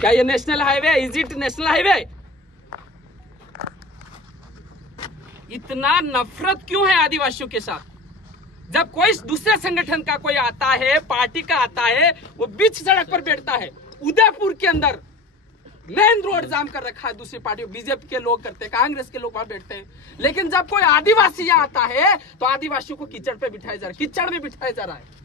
क्या ये national highway? Is it national highway? इतना नफरत क्यों है आदिवासियों के साथ? जब कोई दूसरे संगठन का कोई आता है, पार्टी का आता है, वो बीच सड़क पर बैठता है। उदयपुर के अंदर मेन रोड जाम कर रखा है दूसरी पार्टी, बीजेपी के लोग करते हैं, कांग्रेस के लोग वहां बैठते हैं। लेकिन जब कोई आदिवासी यहाँ आता है तो आदिवासियों को कीचड़ पे बिठाया जा रहा है, कीचड़ में बिठाया जा रहा है।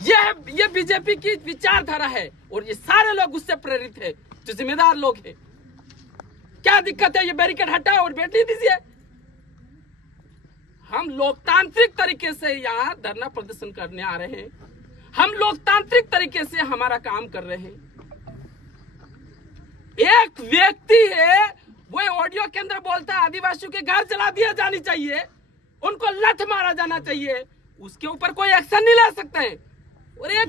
ये बीजेपी की विचारधारा है और ये सारे लोग उससे प्रेरित है, जो जिम्मेदार लोग हैं। क्या दिक्कत है? ये बैरिकेड हटाओ और बैठ दीजिए। हम लोकतांत्रिक तरीके से यहाँ धरना प्रदर्शन करने आ रहे हैं, हम लोकतांत्रिक तरीके से हमारा काम कर रहे हैं। एक व्यक्ति है, वो ऑडियो के अंदर बोलता है आदिवासियों के घर जला दिया जानी चाहिए, उनको लठ मारा जाना चाहिए, उसके ऊपर कोई एक्शन नहीं ले सकते हैं। और एक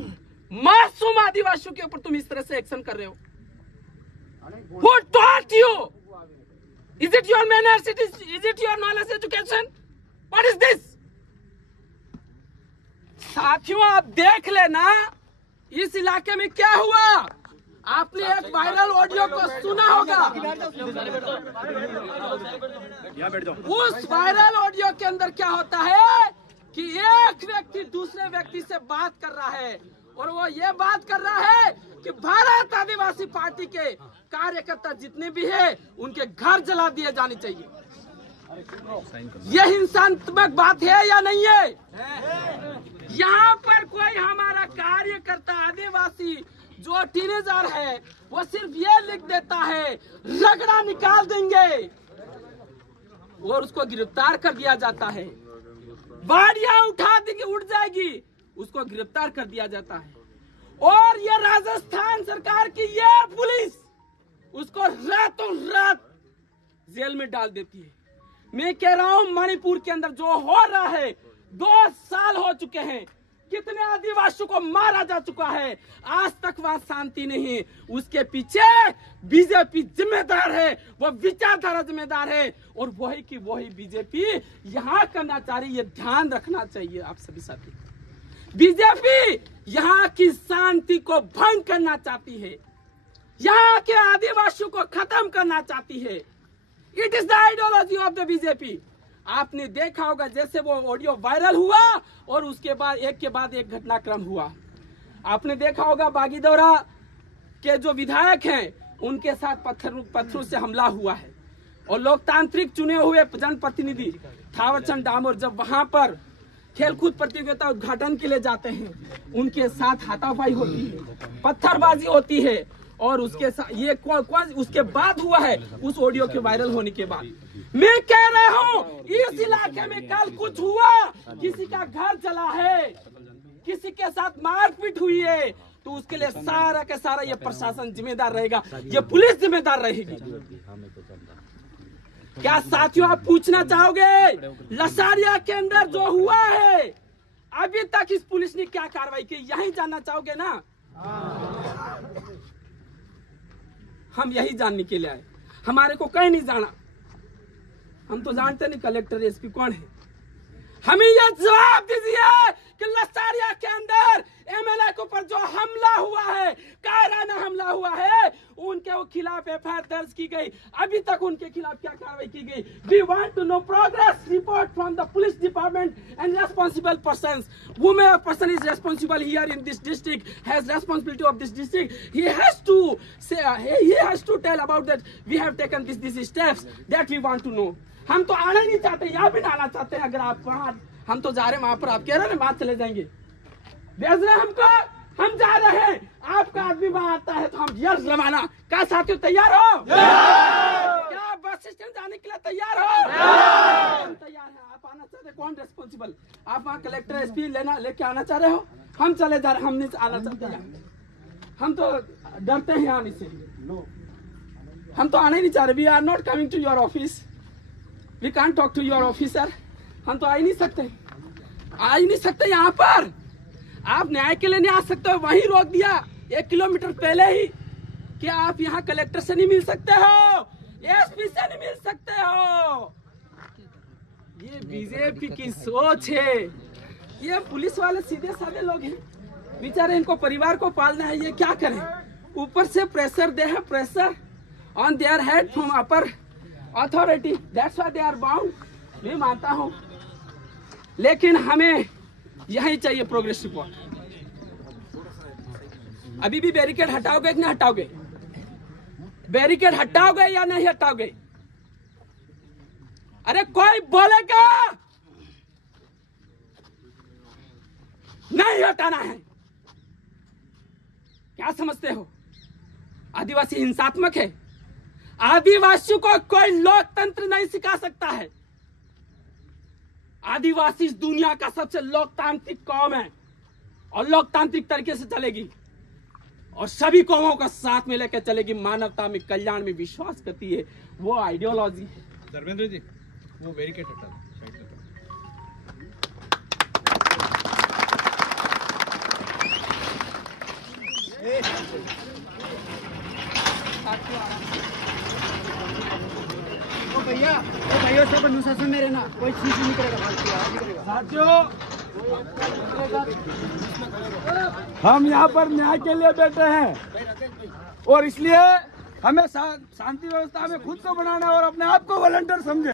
मासूम आदिवासियों के ऊपर तुम इस तरह से एक्शन कर रहे हो। Who taught you? Is it your manners? Is it your knowledge education? What is this? साथियों, आप देख लेना इस इलाके में क्या हुआ। आपने एक वायरल ऑडियो को सुना होगा। उस वायरल ऑडियो के अंदर क्या होता है कि एक व्यक्ति दूसरे व्यक्ति से बात कर रहा है और वो ये बात कर रहा है कि भारत आदिवासी पार्टी के कार्यकर्ता जितने भी हैं उनके घर जला दिए जाने चाहिए। ये हिंसात्मक बात है या नहीं है? यहाँ पर कोई हमारा कार्यकर्ता आदिवासी जो टीनेजर है वो सिर्फ ये लिख देता है रगड़ा निकाल देंगे और उसको गिरफ्तार कर दिया जाता है। बाड़ियां उठा देंगे, उठ जाएगी, उसको गिरफ्तार कर दिया जाता है। और ये राजस्थान सरकार की ये पुलिस उसको रातों रात जेल में डाल देती है। मैं कह रहा हूं मणिपुर के अंदर जो हो रहा है, 2 साल हो चुके हैं, कितने आदिवासियों को मारा जा चुका है, आज तक वहां शांति नहीं। उसके पीछे बीजेपी जिम्मेदार है, वो विचारधारा जिम्मेदार है और वही की वही बीजेपी यहाँ करना चाह रही है। ध्यान रखना चाहिए आप सभी साथी। बीजेपी यहाँ की शांति को भंग करना चाहती है, यहाँ के आदिवासियों को खत्म करना चाहती है। It is the ideology of the BJP. आपने देखा होगा जैसे वो ऑडियो वायरल हुआ और उसके बाद एक के बाद एक घटनाक्रम हुआ। आपने देखा होगा बागीदौरा के जो विधायक हैं उनके साथ पत्थरों से हमला हुआ है और लोकतांत्रिक चुने हुए जनप्रतिनिधि थावरचंद डामोर जब वहां पर खेलकूद प्रतियोगिता उद्घाटन के लिए जाते हैं उनके साथ हाथापाई होती है, पत्थरबाजी होती है और उसके साथ ये उसके बाद हुआ है, उस ऑडियो के वायरल होने के बाद। मैं कह रहा हूँ इस इलाके में कल कुछ हुआ, किसी का घर जला है, किसी के साथ मारपीट हुई है, तो उसके लिए सारा का सारा ये प्रशासन जिम्मेदार रहेगा, ये पुलिस जिम्मेदार रहेगी। क्या साथियों आप पूछना चाहोगे लसारिया के अंदर जो हुआ है अभी तक इस पुलिस ने क्या कार्रवाई की, यही जानना चाहोगे ना? हम यही जानने के लिए आए, हमारे को कहीं नहीं जाना। हम तो जानते नहीं कलेक्टर एसपी कौन है। हमें यह जवाब दीजिए कि लसारिया के अंदर एमएलए के ऊपर जो हमला हुआ है, कायराना हमला हुआ है, उनके खिलाफ एफआईआर दर्ज की गई, अभी तक उनके खिलाफ क्या कार्रवाई की गई? We want to know progress report from the police department and responsible persons. Whomever person is responsible here in this district has responsibility of this district. He has to say, he has to tell about that. We have taken these steps that we want to know. हम तो आना ही नहीं चाहते, यहाँ भी आना चाहते हैं। अगर आप वहाँ, हम तो जा रहे हैं वहां पर, आप कह रहे हैं वहां चले जाएंगे, भेज रहे हमको, हम जा रहे हैं। आपका आदमी वहां आता है तो हम यस रवाना। क्या साथियों तैयार हो? क्या बस स्टैंड जाने के लिए तैयार हो? हम तैयार हैं। आप आना चाहते, कौन रेस्पॉन्सिबल? आप वहाँ कलेक्टर एसपी लेके आना चाह रहे हो? हम चले जा रहे, हम नहीं आना चाहते, हम तो डरते हैं आने से, हम तो आना ही नहीं चाह रहे। We are not coming to your office, we can't talk to your officer. हम तो आ ही नहीं सकते यहाँ पर। आप न्याय के लिए नहीं आ सकते हो, वहीं रोक दिया 1 किलोमीटर पहले ही कि आप यहाँ कलेक्टर से नहीं मिल सकते हो, एसपी से नहीं मिल सकते हो। ये बीजेपी की सोच है। ये पुलिस वाले सीधे साधे लोग हैं बेचारे, इनको परिवार को पालना है, ये क्या करें? ऊपर से प्रेशर दे है, pressure on their head from upper authority, that's why they are bound. मैं मानता हूं, लेकिन हमें यही चाहिए प्रोग्रेस रिपोर्ट। अभी भी बैरिकेड हटाओगे कि नहीं हटाओगे? बैरिकेड हटाओगे या नहीं हटाओगे? अरे कोई बोलेगा नहीं हटाना है। क्या समझते हो आदिवासी हिंसात्मक है? आदिवासियों को कोई लोकतंत्र नहीं सिखा सकता है। आदिवासी इस दुनिया का सबसे लोकतांत्रिक कौम है और लोकतांत्रिक तरीके से चलेगी और सभी कौमों का साथ में लेकर चलेगी। मानवता में, कल्याण में विश्वास करती है, वो आइडियोलॉजी है। धर्मेंद्र जी, वो बैरिकेड हटा दो। भैया सब अनुशासन में रहना, कोई चीज नहीं करेगा साथियों, हम यहाँ पर न्याय के लिए बैठे हैं और इसलिए हमें शांति व्यवस्था में खुद को बनाना और अपने आप को वॉलंटियर समझे।